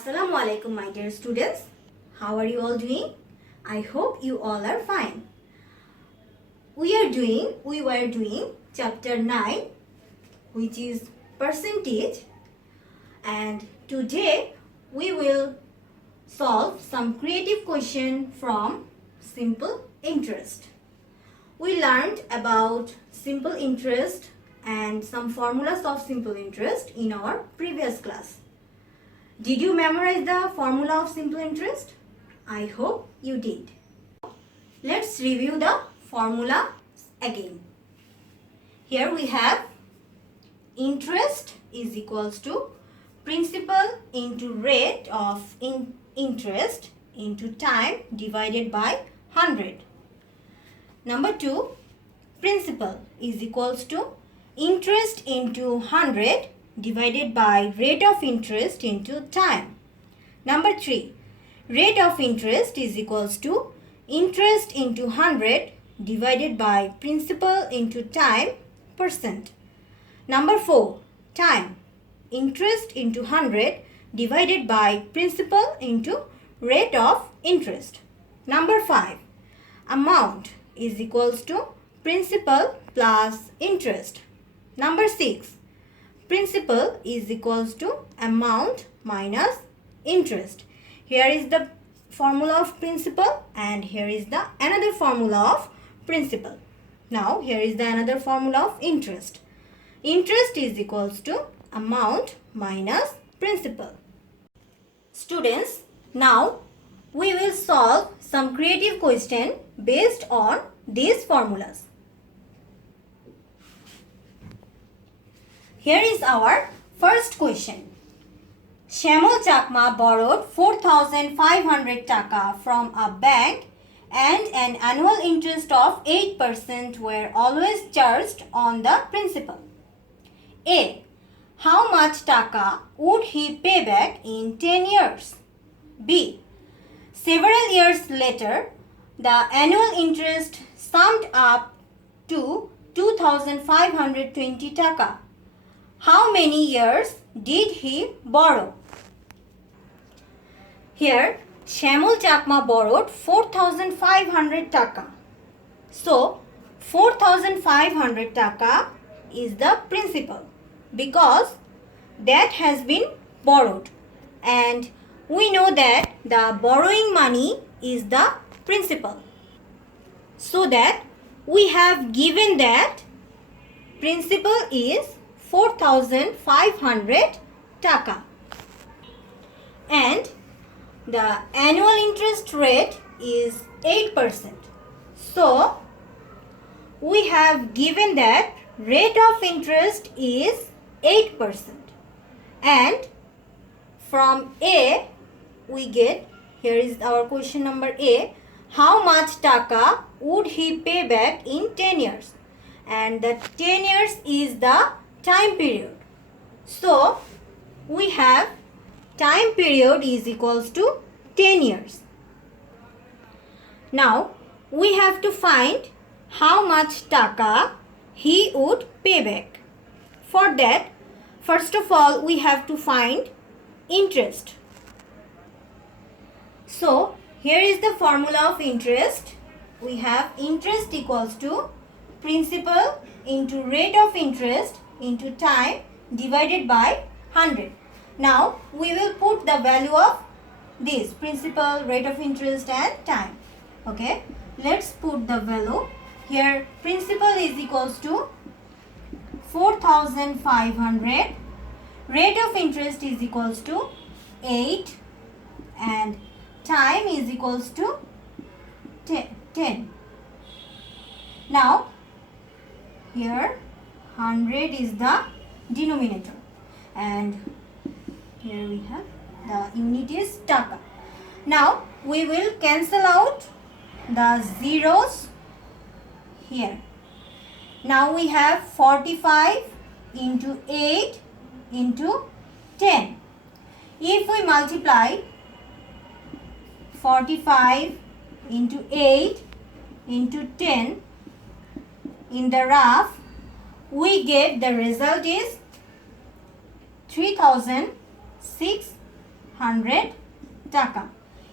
Assalamu alaikum, my dear students. How are you all doing? I hope you all are fine. We were doing chapter 9, which is percentage, and today we will solve some creative question from simple interest. We learned about simple interest and some formulas of simple interest in our previous class. Did you memorize the formula of simple interest? I hope you did. Let's review the formula again. Here we have interest is equals to principal into rate of interest into time divided by 100. Number 2, principal is equals to interest into 100 divided by rate of interest into time. Number 3, rate of interest is equals to interest into 100 divided by principal into time percent. Number 4, time, interest into 100 divided by principal into rate of interest. Number 5, amount is equals to principal plus interest. Number 6, principal is equals to amount minus interest. Here is the formula of principal and here is the another formula of principal. Now here is the another formula of interest. Interest is equals to amount minus principal. Students, now we will solve some creative question based on these formulas. Here is our first question. Shyamol Chakma borrowed 4,500 taka from a bank and an annual interest of 8% were always charged on the principal. A. How much taka would he pay back in 10 years? B. Several years later, the annual interest summed up to 2,520 taka. How many years did he borrow? Here, Shyamol Chakma borrowed 4,500 taka. So, 4,500 taka is the principal because that has been borrowed. And we know that the borrowing money is the principal. So that we have given that principal is 4,500 taka and the annual interest rate is 8%. So we have given that rate of interest is 8% and from A we get, here is our question number A, how much taka would he pay back in 10 years? And the 10 years is the time period. So, we have time period is equals to 10 years. Now, we have to find how much taka he would pay back. For that, first of all, we have to find interest. So, here is the formula of interest. We have interest equals to principal into rate of interest into time divided by 100. Now we will put the value of this principal, rate of interest and time. Okay, let's put the value. Here principal is equals to 4,500, rate of interest is equals to 8 and time is equals to 10. Now here 100 is the denominator and here we have the unit is taka. Now we will cancel out the zeros here. Now we have 45 into 8 into 10. If we multiply 45 into 8 into 10 in the rough, we get the result is 3,600. 100 taka.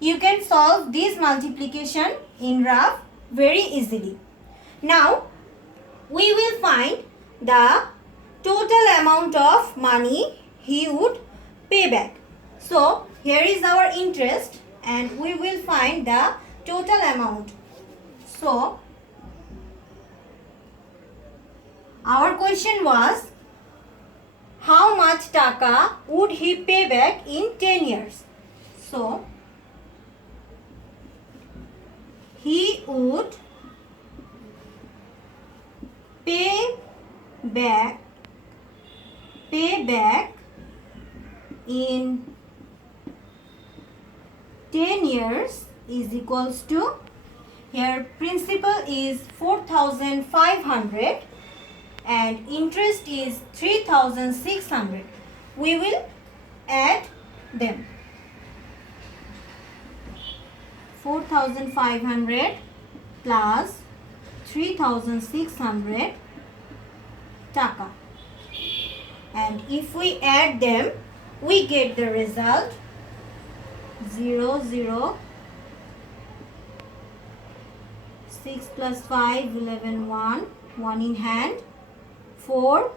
You can solve this multiplication in rough very easily. Now, we will find the total amount of money he would pay back. So, here is our interest and we will find the total amount. So, our question was, how much taka would he pay back in 10 years? So, he would pay back in 10 years is equals to, here principal is 4,500 and interest is 3,600. We will add them. 4,500 plus 3,600 taka. And if we add them, we get the result 0, 0, 6 plus 5, 11, 1, 1 in hand, 4,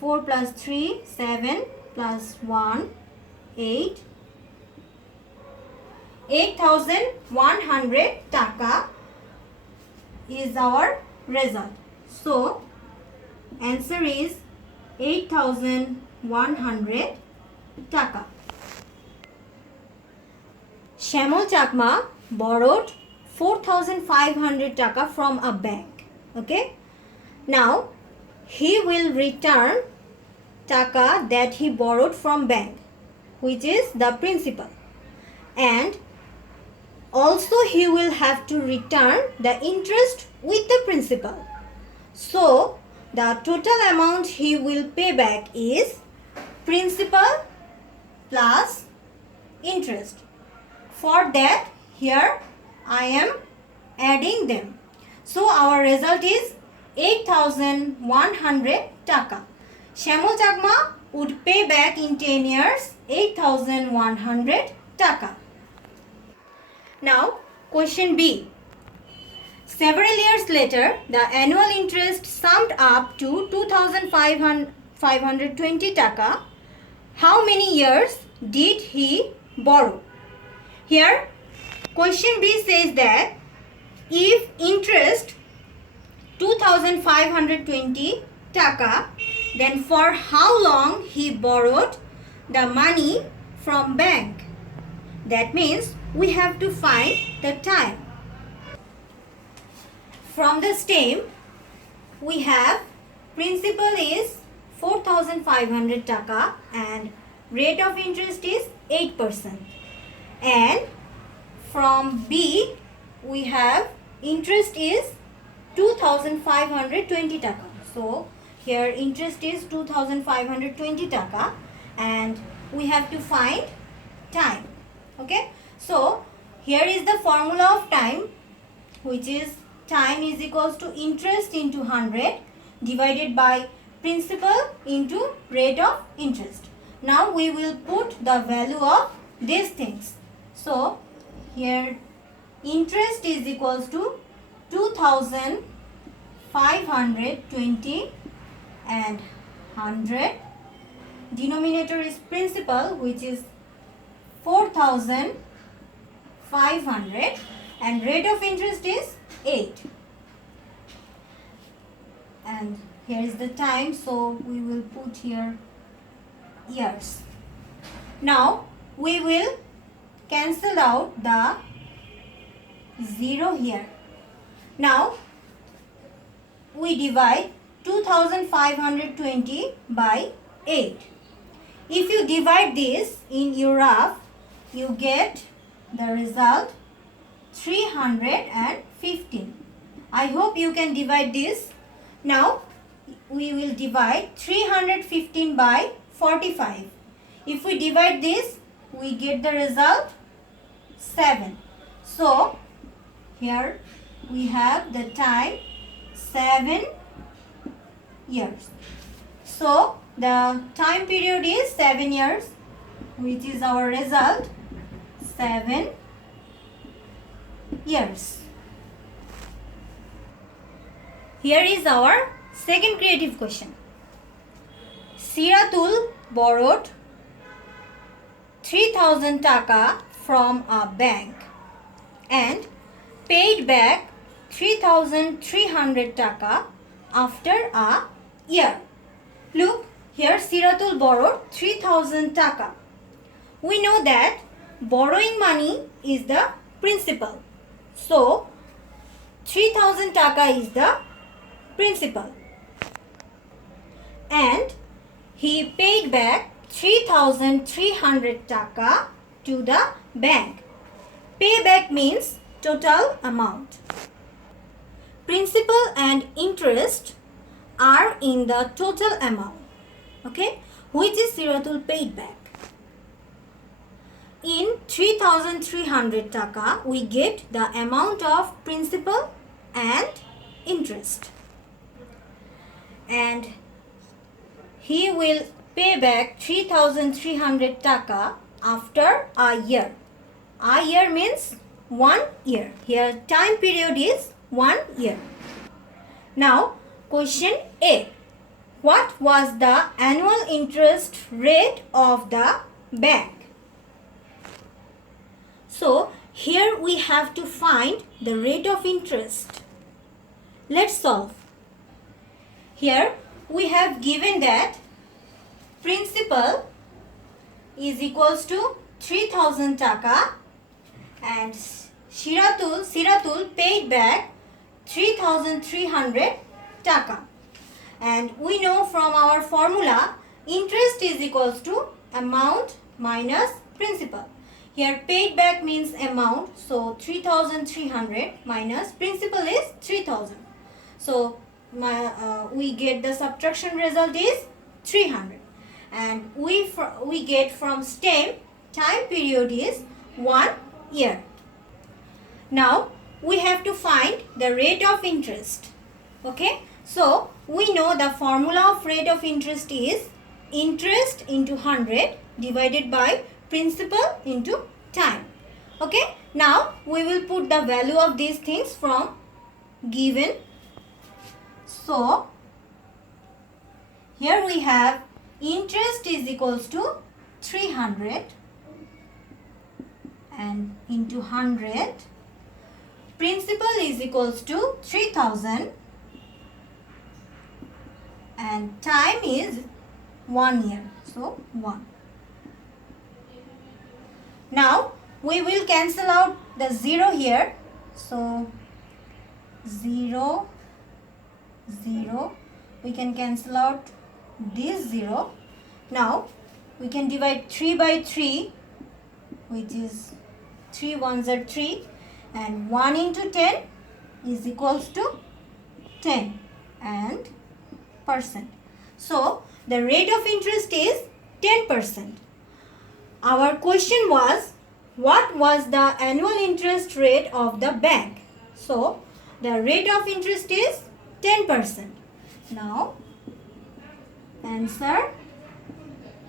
4 plus 3, 7 plus 1, 8, 8,100 taka is our result. So, answer is 8,100 taka. Shyamol Chakma borrowed 4,500 taka from a bank. Okay. Now, he will return taka that he borrowed from bank, which is the principal. And also he will have to return the interest with the principal. So, the total amount he will pay back is principal plus interest. For that, here I am adding them. So, our result is 8,100 taka. Shyamol Chakma would pay back in 10 years 8,100 taka. Now, question B. Several years later, the annual interest summed up to 2,520 taka. How many years did he borrow? Here, question B says that if interest 2,520 taka, then for how long he borrowed the money from bank? That means we have to find the time. From the stem, we have principal is 4,500 taka and rate of interest is 8%. And from B, we have interest is 2,520 taka. So, here interest is 2,520 taka and we have to find time. Okay. So, here is the formula of time, which is time is equals to interest into 100 divided by principal into rate of interest. Now, we will put the value of these things. So, here interest is equals to 2,520 and 100. Denominator is principal, which is 4,500 and rate of interest is 8. And here is the time, so we will put here years. Now, we will cancel out the 0 here. Now, we divide 2,520 by 8. If you divide this in your rough, you get the result 315. I hope you can divide this. Now, we will divide 315 by 45. If we divide this, we get the result 7. So, here we have the time 7 years. So, the time period is 7 years. which is our result 7 years. Here is our second creative question. Siratul borrowed 3000 taka from a bank and paid back 3300 taka after a year. Look, here Siratul borrowed 3000 taka. We know that borrowing money is the principal. So, 3000 taka is the principal. And he paid back 3300 taka to the bank. Payback means total amount. Principal and interest are in the total amount. Okay, which is Siratul paid back. In 3300 taka, we get the amount of principal and interest. And he will pay back 3300 taka after a year. A year means 1 year. Here time period is 1 year. Now question A. What was the annual interest rate of the bank? So here we have to find the rate of interest. Let's solve. Here we have given that principal is equals to 3000 taka and Siratul paid back 3300 taka. And we know from our formula interest is equals to amount minus principal. Here paid back means amount, so 3300 minus principal is 3000. So we get the subtraction result is 300. And we get from STEM time period is 1 year. Now we have to find the rate of interest. Okay, so we know the formula of rate of interest is interest into 100 divided by principal into time. Okay, now we will put the value of these things from given. So here we have interest is equals to 300 and into 100. Principal is equals to 3000 and time is 1 year. So 1. Now we will cancel out the 0 here. So 0, 0. We can cancel out this 0. Now we can divide 3 by 3, which is 3 ones are 3, and 1 into 10 is equals to 10 and percent. So the rate of interest is 10%. Our question was, what was the annual interest rate of the bank? So the rate of interest is 10%. Now answer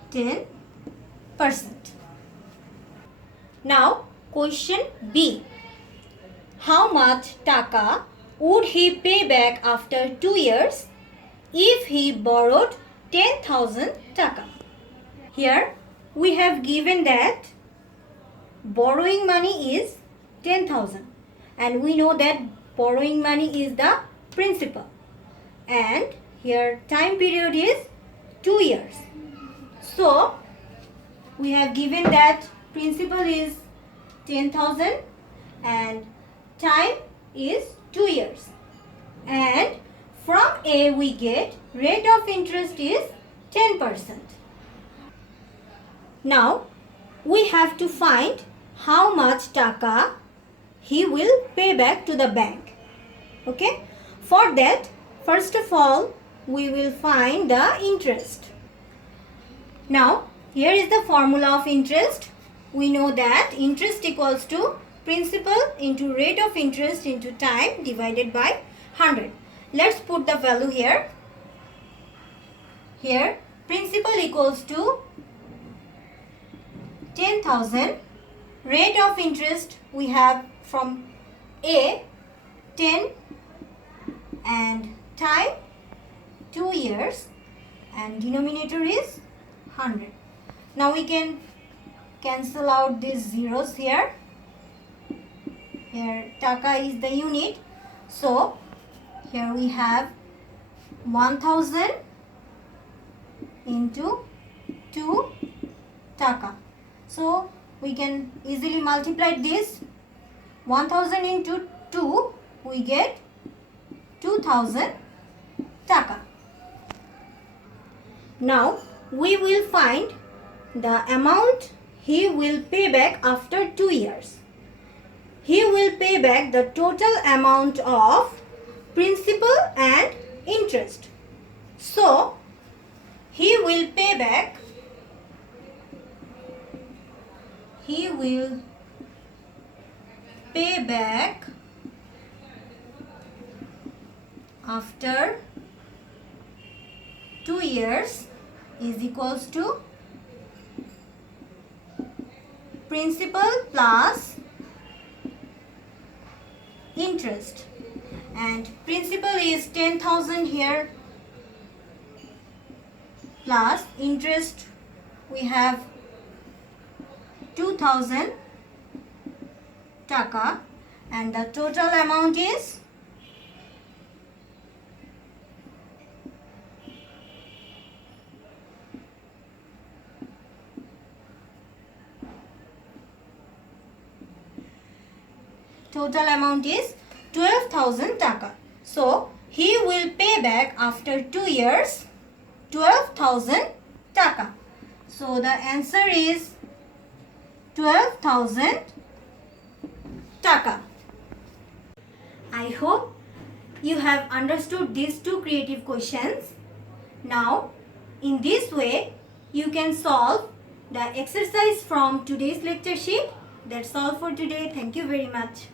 10%. Now question B. How much taka would he pay back after 2 years if he borrowed 10,000 taka? Here we have given that borrowing money is 10,000 and we know that borrowing money is the principal, and here time period is 2 years. So we have given that principal is 10,000 and time is 2 years, and from A we get rate of interest is 10%. Now we have to find how much taka he will pay back to the bank. Okay, for that first of all we will find the interest. Now here is the formula of interest. We know that interest equals to principal into rate of interest into time divided by 100. Let's put the value here. Here principal equals to 10,000. Rate of interest we have from A 10 and time 2 years and denominator is 100. Now we can cancel out these zeros here. Here taka is the unit. So here we have 1000 into 2 taka. So we can easily multiply this. 1000 into 2 we get 2000 taka. Now we will find the amount he will pay back after 2 years. He will pay back the total amount of principal and interest. So he will pay back after 2 years is equals to principal plus interest, and principal is 10,000 here plus interest we have 2000 taka, and the total amount is total amount is 12,000 taka. So he will pay back after 2 years 12,000 taka. So the answer is 12,000 taka. I hope you have understood these two creative questions. Now in this way you can solve the exercise from today's lecture sheet. That's all for today. Thank you very much.